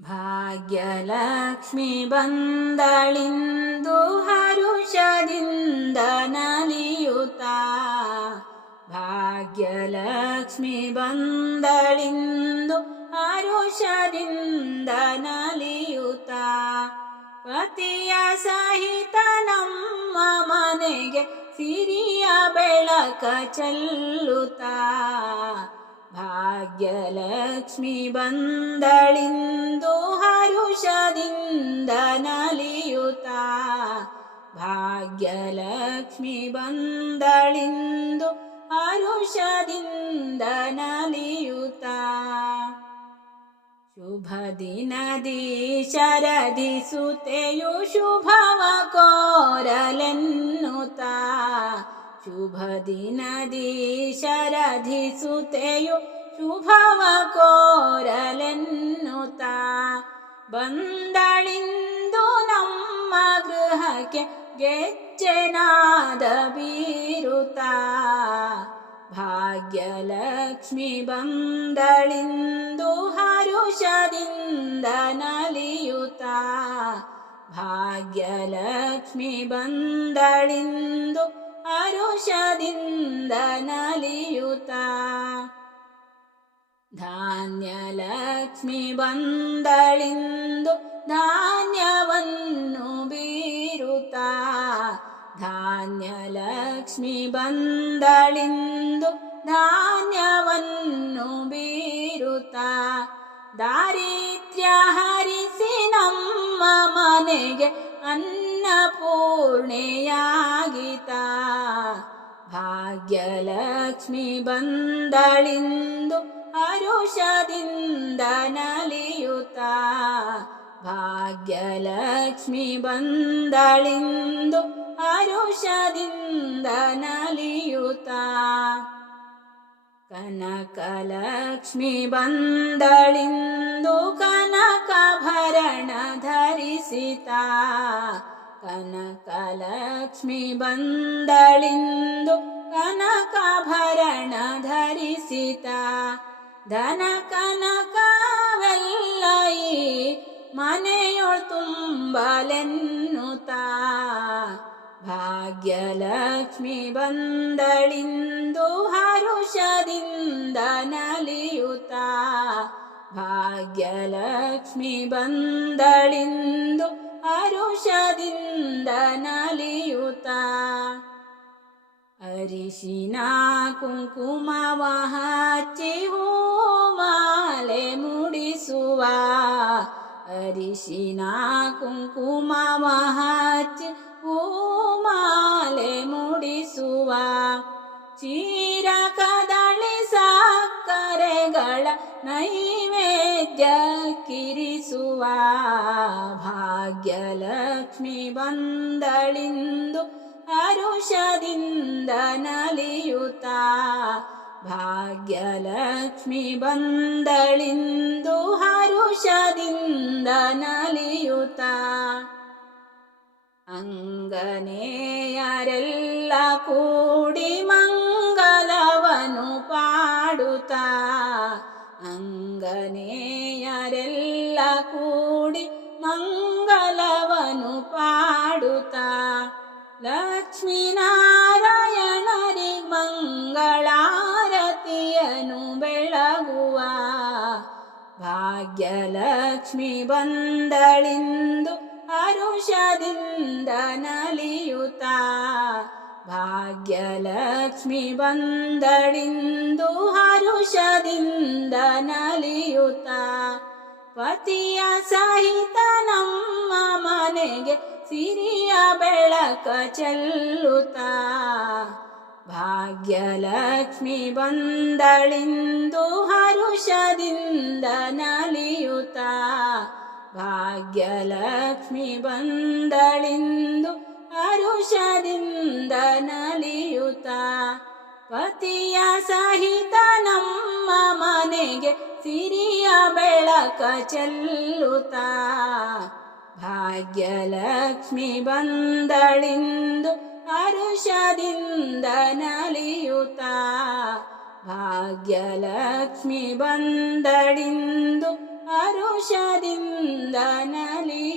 ಭಾಗ್ಯಲಕ್ಷ್ಮಿ ಬಂದಳಿಂದು ಹರುಷದಿಂದ ನಲಿಯುತ್ತ. ಭಾಗ್ಯಲಕ್ಷ್ಮಿ ಬಂದಳಿಂದು ಹರುಷದಿಂದ ನಲಿಯುತ್ತ. ಪತಿಯ ಸಹಿತ ನಮ್ಮ ಮನೆಗೆ ಸಿರಿಯ ಬೆಳಕ ಚೆಲ್ಲುತ್ತಾ. ಭಾಗ್ಯಲಕ್ಷ್ಮಿ ಬಂದಳಿಂದು ಹರುಷದಿಂದ ನಲಿಯುತ್ತ ಭಾಗ್ಯಲಕ್ಷ್ಮಿ ಬಂದಳಿಂದು ಹರುಷದಿಂದ ನಲಿಯುತ್ತ ಶುಭ ದಿನದಿ ಶರದಿ ಸುತೆಯು ಶುಭವ ಕೋರಲೆನ್ನುತ್ತ ಶುಭ ದಿನದಿ ಶರಧಿಸುತ್ತೆಯು ಶುಭವ ಕೋರಲೆನ್ನುತ್ತ. ಬಂದಳಿಂದು ನಮ್ಮ ಗೃಹಕ್ಕೆ ಗೆಜ್ಜೆನಾದ ಬೀರುತ್ತ ಭಾಗ್ಯಲಕ್ಷ್ಮಿ ಬಂದಳಿಂದು ಹರುಷದಿಂದ ನಲಿಯುತ್ತ ಭಾಗ್ಯಲಕ್ಷ್ಮಿ ಬಂದಳಿಂದು ಹರುಷದಿಂದ ಧಾನ್ಯ ಲಕ್ಷ್ಮಿ ಬಂದಳಿಂದು ಧಾನ್ಯವನ್ನು ಬೀರುತ್ತ. ಧಾನ್ಯಲಕ್ಷ್ಮಿ ಬಂದಳಿಂದು ಧಾನ್ಯವನ್ನು ಬೀರುತ್ತ. ದಾರಿದ್ರ್ಯ ಹರಿಸಿ ನಮ್ಮ ಮನೆಗೆ ಅನ್ನಪೂರ್ಣೆಯಾಗಿತ ಭಾಗ್ಯಲಕ್ಷ್ಮಿ ಬಂದಳಿಂದು ಹರುಷದಿಂದ ನಲಿಯುತ್ತ. ಭಾಗ್ಯಲಕ್ಷ್ಮಿ ಬಂದಳಿಂದು ಹರುಷದಿಂದ ನಲಿಯುತ್ತ. ಕನಕಲಕ್ಷ್ಮಿ ಬಂದಳಿಂದು ಕನಕ ಭರಣ ಧರಿಸಿತ. ಕನಕಲಕ್ಷ್ಮಿ ಬಂದಳಿಂದು ಕನಕಭರಣ ಧರಿಸಿತ ಧನ ಕನಕವೆಲ್ಲೈ ಮನೆಯೊಳ್ ತುಂಬಲೆನ್ನುತ್ತ. ಭಾಗ್ಯಲಕ್ಷ್ಮಿ ಬಂದಳಿಂದು ಹರುಷದಿಂದ ನಲಿಯುತ್ತ. ಭಾಗ್ಯಲಕ್ಷ್ಮಿ ಬಂದಳಿಂದು ಹರುಷದಿಂದ ನಲಿಯುತ್ತ. ಅರಿಶಿನ ಕುಂಕುಮವ ಹಚ್ಚಿ ಹೂಮಾಲೆ ಮುಡಿಸುವ. ಅರಿಶಿನ ಕುಂಕುಮವ ಹಚ್ಚಿ ಹೂಮಾಲೆ ಮುಡಿಸುವ. ಚೀರ ಕದಳಿ ಸಕ್ಕರೆಗಳ ನೈವೇದ್ಯ ಕಿರಿಸುವ. ಭಾಗ್ಯಲಕ್ಷ್ಮಿ ಬಂದಳಿಂದು ಹರುಷದಿಂದ ನಲಿಯುತ್ತ ಭಾಗ್ಯಲಕ್ಷ್ಮಿ ಬಂದಳಿಂದು ಹರುಷದಿಂದ ನಲಿಯುತ್ತ. ಅಂಗನೆಯರೆಲ್ಲ ಕೂಡಿ ಮಂಗಲವನು ಪಾಡುತ್ತ. ಅಂಗನೆಯರೆಲ್ಲ ಲಕ್ಷ್ಮೀನಾರಾಯಣರಿ ಮಂಗಳಾರತಿಯನು ಬೆಳಗುವ ಭಾಗ್ಯಲಕ್ಷ್ಮಿ ಬಂದಳಿಂದು ಹರುಷದಿಂದ ನಲಿಯುತ್ತ ಭಾಗ್ಯಲಕ್ಷ್ಮಿ ಬಂದಳಿಂದು ಹರುಷದಿಂದ ನಲಿಯುತ್ತ ಪತಿಯ ಸಹಿತ ನಮ್ಮ ಮನೆಗೆ ಸಿರಿಯ ಬೆಳಕ ಚೆಲ್ಲುತ್ತ? ಭಾಗ್ಯಲಕ್ಷ್ಮಿ ಬಂದಳಿಂದು ಹರುಷದಿಂದ ನಲಿಯುತ್ತ? ಭಾಗ್ಯಲಕ್ಷ್ಮಿ ಬಂದಳಿಂದು ಹರುಷದಿಂದ ನಲಿಯುತ್ತ? ಪತಿಯ ಸಹಿತ ನಮ್ಮ ಮನೆಗೆ ಸಿರಿಯ ಬೆಳಕ ಚೆಲ್ಲುತ್ತ? ಭಾಗ್ಯಲಕ್ಷ್ಮಿ ಬಂದಳಿಂದು ಹರುಷದಿಂದ ನಲಿಯುತ್ತ ಭಾಗ್ಯಲಕ್ಷ್ಮಿ ಬಂದಳಿಂದು ಹರುಷ ಹರುಷದಿಂದ ನಲಿಯುತ್ತಾ